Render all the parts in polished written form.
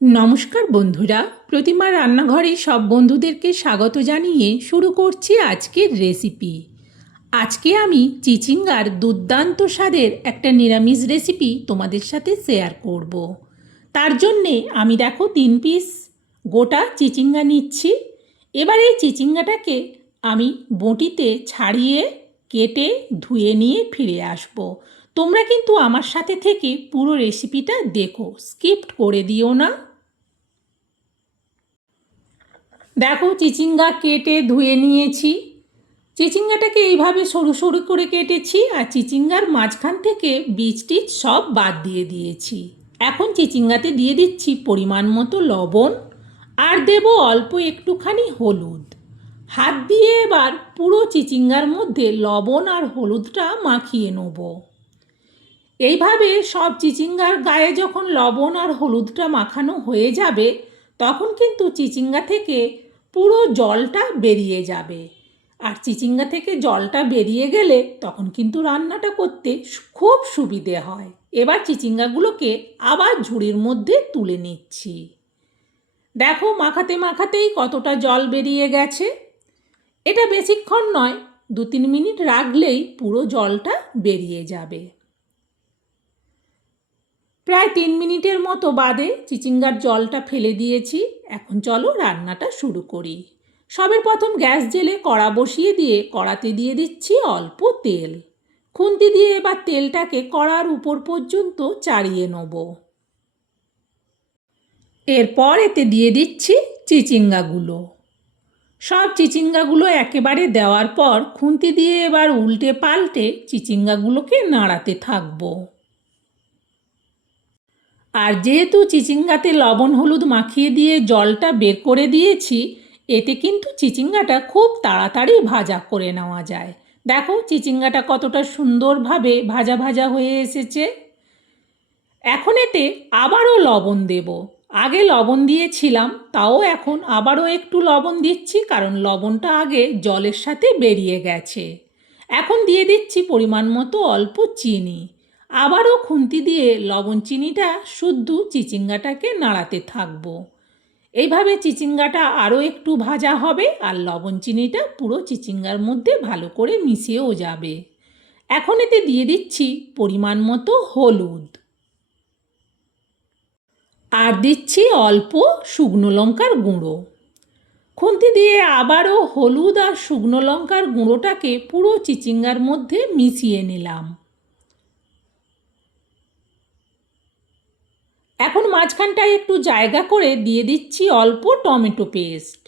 নমস্কার বন্ধুরা, প্রতিমার রান্নাঘরে সব বন্ধুদেরকে স্বাগত জানিয়ে শুরু করছি আজকের রেসিপি। আজকে আমি চিচিঙ্গার দুর্দান্ত স্বাদের একটা নিরামিষ রেসিপি তোমাদের সাথে শেয়ার করব। তার জন্যে আমি দেখো 3 পিস গোটা চিচিঙ্গা নিচ্ছি। এবার এই চিচিঙ্গাটাকে আমি বঁটিতে ছাড়িয়ে কেটে ধুয়ে নিয়ে ফিরে আসব। তোমরা কিন্তু আমার সাথে থেকে পুরো রেসিপিটা দেখো, স্কিপ করে দিও না। দেখো চিচিঙ্গা কেটে ধুয়ে নিয়েছি। চিচিঙ্গাটাকে এইভাবে সরু সরু করে কেটেছি আর চিচিঙ্গার মাঝখান থেকে বীজ টিজ সব বাদ দিয়ে দিয়েছি। এখন চিচিঙ্গাতে দিয়ে দিচ্ছি পরিমাণ মতো লবণ আর দেব অল্প একটুখানি হলুদ। হাত দিয়ে এবার পুরো চিচিঙ্গার মধ্যে লবণ আর হলুদটা মাখিয়ে নেব। এইভাবে সব চিচিঙ্গার গায়ে যখন লবণ আর হলুদটা মাখানো হয়ে যাবে তখন কিন্তু চিচিঙ্গা থেকে পুরো জলটা বেরিয়ে যাবে। আর চিচিঙ্গা থেকে জলটা বেরিয়ে গেলে তখন কিন্তু রান্নাটা করতে খুব সুবিধে হয়। এবার চিচিঙ্গাগুলোকে আবার ঝুড়ির মধ্যে তুলে নিচ্ছি। দেখো মাখাতে মাখাতেই কতটা জল বেরিয়ে গেছে। এটা বেশিক্ষণ নয়, 2-3 মিনিট রাখলেই পুরো জলটা বেরিয়ে যাবে। প্রায় 3 মিনিটের মতো বাদে চিচিঙ্গার জলটা ফেলে দিয়েছি। এখন চলো রান্নাটা শুরু করি। সবের প্রথম গ্যাস জেলে কড়া বসিয়ে দিয়ে কড়াতে দিয়ে দিচ্ছি অল্প তেল। খুন্তি দিয়ে এবার তেলটাকে কড়ার উপর পর্যন্ত চাড়িয়ে নেব। এরপর এতে দিয়ে দিচ্ছি চিচিঙ্গাগুলো। সব চিচিঙ্গাগুলো একেবারে দেওয়ার পর খুন্তি দিয়ে এবার উল্টে পাল্টে চিচিঙ্গাগুলোকে নাড়াতে থাকবো। আর যেহেতু চিচিঙ্গাতে লবণ হলুদ মাখিয়ে দিয়ে জলটা বের করে দিয়েছি, এতে কিন্তু চিচিঙ্গাটা খুব তাড়াতাড়ি ভাজা করে নেওয়া যায়। দেখো চিচিঙ্গাটা কতটা সুন্দরভাবে ভাজা ভাজা হয়ে এসেছে। এখন এতে আবারও লবণ দেব। আগে লবণ দিয়েছিলাম, তাও এখন আবারও একটু লবণ দিচ্ছি, কারণ লবণটা আগে জলের সাথে বেরিয়ে গেছে। এখন দিয়ে দিচ্ছি পরিমাণ মতো অল্প চিনি। আবারও খুন্তি দিয়ে লবণ চিনিটা শুদ্ধ চিচিঙ্গাটাকে নাড়াতে থাকবো। এইভাবে চিচিঙ্গাটা আরও একটু ভাজা হবে আর লবণ চিনিটা পুরো চিচিঙ্গার মধ্যে ভালো করে মিশিয়েও যাবে। এখন এতে দিয়ে দিচ্ছি পরিমাণ মতো হলুদ আর দিচ্ছি অল্প শুকনো লঙ্কার গুঁড়ো। খুন্তি দিয়ে আবারও হলুদ আর শুকনো লঙ্কার গুঁড়োটাকে পুরো চিচিঙ্গার মধ্যে মিশিয়ে নিলাম। এখন মাঝখানটায় একটু জায়গা করে দিয়ে দিচ্ছি অল্প টমেটো পেস্ট।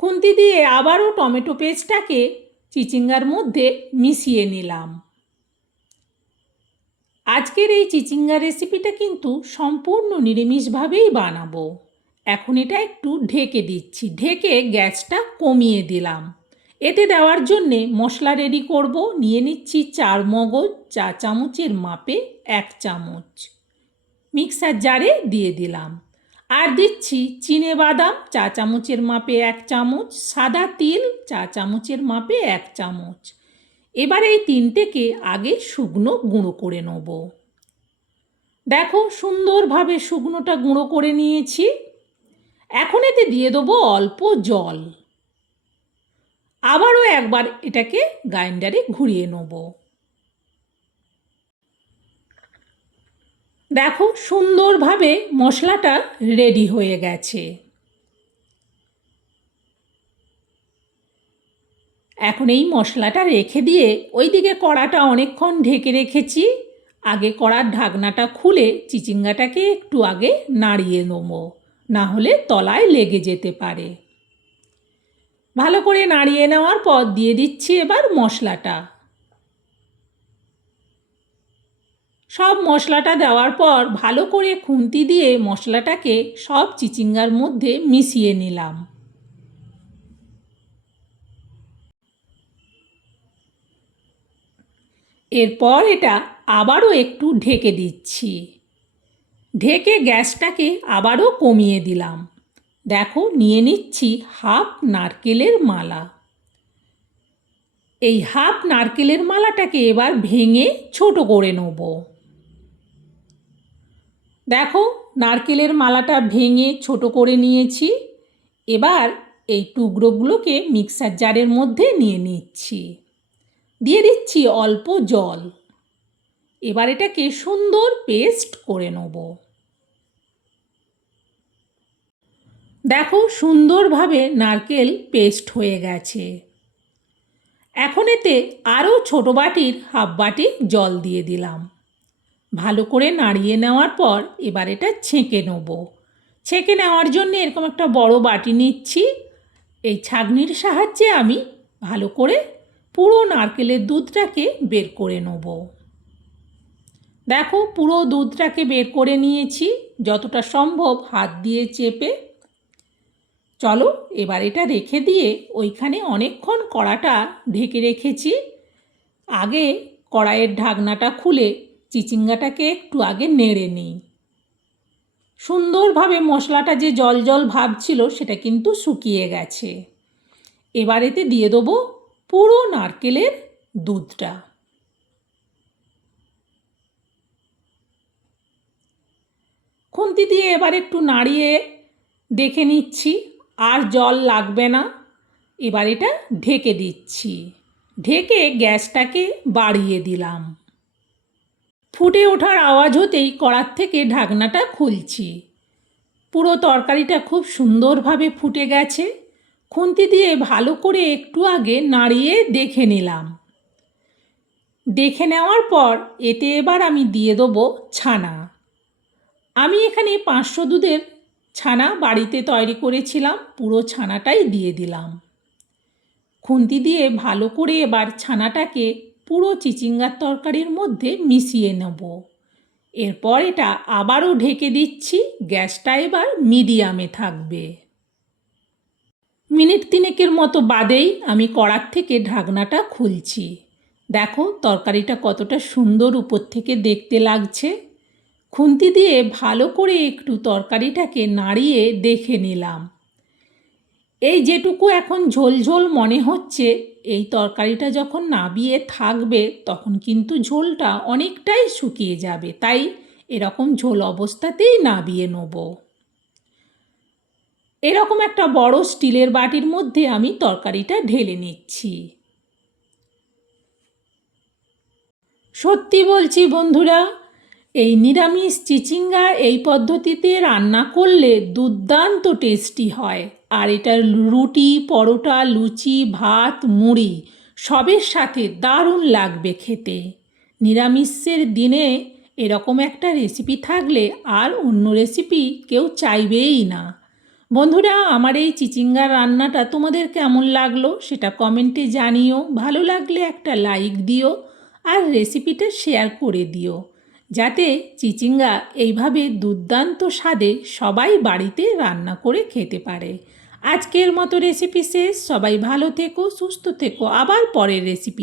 খুন্তি দিয়ে আবারও টমেটো পেস্টটাকে চিচিঙ্গার মধ্যে মিশিয়ে নিলাম। আজকের এই চিচিঙ্গা রেসিপিটা কিন্তু সম্পূর্ণ নিরামিষভাবেই বানাবো। এখন এটা একটু ঢেকে দিচ্ছি, ঢেকে গ্যাসটা কমিয়ে দিলাম। এতে দেওয়ার জন্যে মশলা রেডি করব। নিয়ে নিচ্ছি 4 মগজ, চা চামচের মাপে 1 চামচ মিক্সার জারে দিয়ে দিলাম। আর দিচ্ছি চিনেবাদাম চা চামচের মাপে 1 চামচ, সাদা তিল চা চামচের মাপে 1 চামচ। এবার এই তিনটেকে আগে শুকনো গুঁড়ো করে নেব। দেখো সুন্দরভাবে শুকনোটা গুঁড়ো করে নিয়েছি। এখন এতে দিয়ে দেবো অল্প জল। আবারও একবার এটাকে গ্রাইন্ডারে ঘুরিয়ে নেব। দেখো সুন্দরভাবে মশলাটা রেডি হয়ে গেছে। এখন এই মশলাটা রেখে দিয়ে ওইদিকে কড়াটা অনেকক্ষণ ঢেকে রেখেছি। আগে কড়ার ঢাকনাটা খুলে চিচিঙ্গাটাকে একটু আগে নাড়িয়ে নেব, না হলে তলায় লেগে যেতে পারে। ভালো করে নাড়িয়ে নেওয়ার পর দিয়ে দিচ্ছি এবার মশলাটা। সব মশলাটা দেওয়ার পর ভালো করে খুন্তি দিয়ে মশলাটাকে সব চিচিঙ্গার মধ্যে মিশিয়ে নিলাম। এরপর এটা আবারও একটু ঢেকে দিচ্ছি। ঢেকে গ্যাসটাকে আবারও কমিয়ে দিলাম। দেখো নিয়ে নিচ্ছি হাফ নারকেলের মালা। এই হাফ নারকেলের মালাটাকে এবার ভেঙে ছোট করে নেব। দেখো নারকেলের মালাটা ভেঙে ছোট করে নিয়েছি। এবার এই টুকরোগুলোকে মিক্সার জারের মধ্যে নিয়ে নিচ্ছি। দিয়ে দিচ্ছি অল্প জল। এবার এটাকে সুন্দর পেস্ট করে নেব। দেখো সুন্দরভাবে নারকেল পেস্ট হয়ে গেছে। এখন এতে আরও ছোট বাটির হাফ বাটি জল দিয়ে দিলাম। ভালো করে নাড়িয়ে নেওয়ার পর এবার এটা ছেঁকে নেব। ছেঁকে নেওয়ার জন্য এরকম একটা বড় বাটি নিচ্ছি। এই ছাঁকনির সাহায্যে আমি ভালো করে পুরো নারকেলের দুধটাকে বের করে নেব। দেখো পুরো দুধটাকে বের করে নিয়েছি যতটা সম্ভব হাত দিয়ে চেপে। চলো এবার এটা রেখে দিয়ে ওইখানে অনেকক্ষণ কড়াটা ঢেকে রেখেছি। আগে কড়াইয়ের ঢাকনাটা খুলে চিচিঙ্গাটাকে একটু আগে নেড়ে নিই। সুন্দরভাবে মশলাটা যে জল জল ভাব ছিল সেটা কিন্তু শুকিয়ে গেছে। এবার এতে দিয়ে দেবো পুরো নারকেলের দুধটা। খুন্তি দিয়ে এবার একটু নাড়িয়ে দেখে নিচ্ছি আর জল লাগবে না। এবার এটা ঢেকে দিচ্ছি। ঢেকে গ্যাসটাকে বাড়িয়ে দিলাম। ফুটে ওঠার আওয়াজ হতেই কড়ার থেকে ঢাকনাটা খুলছি। পুরো তরকারিটা খুব সুন্দরভাবে ফুটে গেছে। খুন্তি দিয়ে ভালো করে একটু আগে নাড়িয়ে দেখে নিলাম। দেখে নেওয়ার পর এতে এবার আমি দিয়ে দেবো ছানা। আমি এখানে 500 দুধের ছানা বাড়িতে তৈরি করেছিলাম, পুরো ছানাটাই দিয়ে দিলাম। খুন্তি দিয়ে ভালো করে এবার ছানাটাকে পুরো চিচিঙ্গার তরকারির মধ্যে মিশিয়ে নেব। এরপর এটা আবারও ঢেকে দিচ্ছি। গ্যাসটা এবার মিডিয়ামে থাকবে। মিনিট 3 মতো বাদেই আমি কড়ার থেকে ঢাকনাটা খুলছি। দেখো তরকারিটা কতটা সুন্দর উপর থেকে দেখতে লাগছে। খুন্তি দিয়ে ভালো করে একটু তরকারিটাকে নাড়িয়ে দেখে নিলাম। এই যেটুকু এখন ঝোল ঝোল মনে হচ্ছে, এই তরকারিটা যখন নাবিয়ে থাকবে তখন কিন্তু ঝোলটা অনেকটাই শুকিয়ে যাবে। তাই এরকম ঝোল অবস্থাতেই নাবিয়ে নেব। এরকম একটা বড় স্টিলের বাটির মধ্যে আমি তরকারিটা ঢেলে নিচ্ছি। সত্যি বলছি বন্ধুরা, এই নিরামিষ চিচিঙ্গা এই পদ্ধতিতে রান্না করলে দুর্দান্ত টেস্টি হয়। আর এটা রুটি, পরোটা, লুচি, ভাত, মুড়ি সবের সাথে দারুণ লাগবে খেতে। নিরামিষের দিনে এরকম একটা রেসিপি থাকলে আর অন্য রেসিপি কেউ চাইবেই না। বন্ধুরা, আমার এই চিচিঙ্গার রান্নাটা তোমাদের কেমন লাগলো সেটা কমেন্টে জানিও। ভালো লাগলে একটা লাইক দিও আর রেসিপিটা শেয়ার করে দিও, যাতে চিচিঙ্গা এইভাবে দুর্দান্ত স্বাদে সবাই বাড়িতে রান্না করে খেতে পারে। আজকের মতো রেসিপি শেষ। সবাই ভালো থেকো, সুস্থ থেকো। আবার পরের রেসিপি